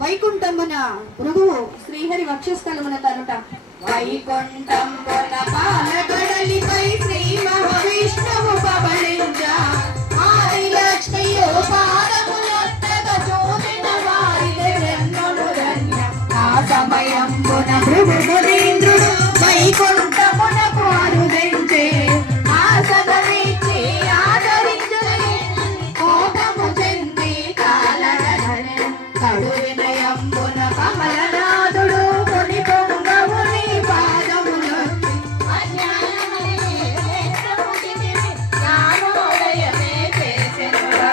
వైకుంఠమున భృగువు శ్రీహరి వక్షస్థలమున తనుట వైకుంఠమున పాలగడలిపై శ్రీ మహావిష్ణువు పవళించ ఆది లక్ష్మియో పాదములొత్తగ చూసిన వారిదే జన్మము ధన్య ఆ సమయంబున భృగుమునీంద్రుడు వైకుంఠమునకు అరుదించే ఆసనమిచ్చి ఆదరించుని కోపము చెంది కాలడనే కడు వినయంబున కమలనాథుడు ముని పొంగవుని పాదములొత్తి జ్ఞానోదయమే చేసెనురా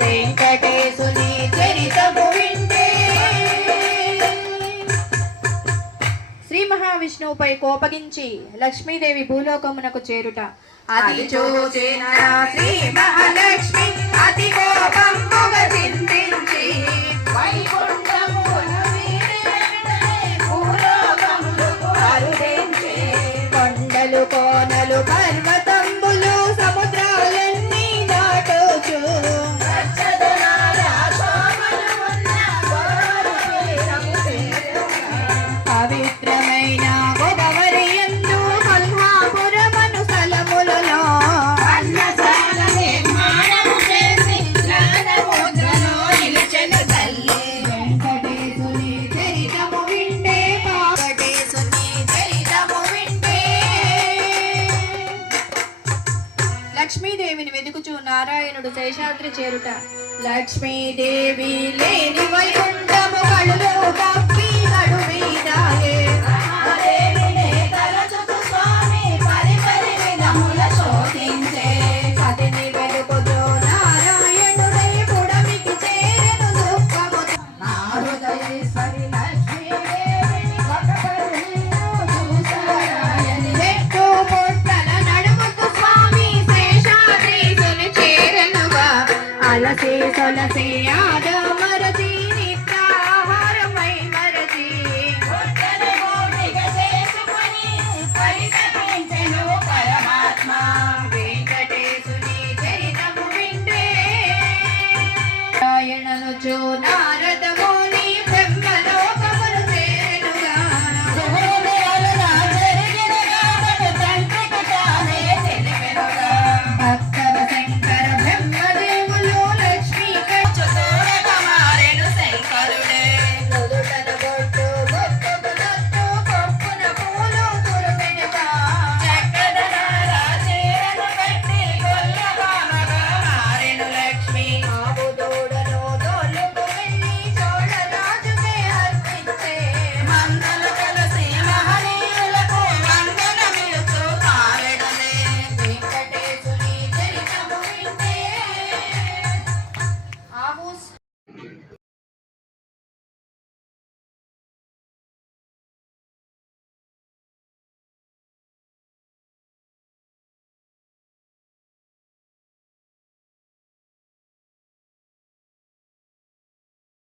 వెంకటేశుని చరితము వింటే. శ్రీ మహావిష్ణువుపై కోపగించి లక్ష్మీదేవి భూలోకమునకు చేరుట అది చూచిన శ్రీ మహాలక్ష్మి అతి కోపంబుగా చింతించి వైకుంఠమున భూలోకమునకు అరుదించి కొండలు కోనలు పర్వతంబులు సముద్రాలన్నీ దాటొచ్చు పవిత్రమైన గోదావరి యందు కొల్హాపురమను స్థలములలో అన్నదాన నిర్మాణము చేసి జ్ఞానముద్రలో నిలిచెను తల్లి. వెంకటేశుని చరితము వింటే వెంకటేశుని చరితము వింటే. లక్ష్మీదేవిని వెతుకుచూ నారాయణుడు శేషాద్రి చేరుట లక్ష్మీదేవి లేని వైకుంఠము కడులో కప్పి నడుమీదాయే మహాదేవినే తలచుచు స్వామి పరిపరి విధముల శోధించే పతిని వెలుగుచూ నారాయణుడై పుడమికి చేరెను దుఃఖము నా హృదయేశ్వరి లక్ష్మీదేవిని ఒకసారి చూసారాయని చెట్టు పుట్టల నడుముకు స్వామి శేషాద్రీసుని చేరెనుగా అలసే సొలసే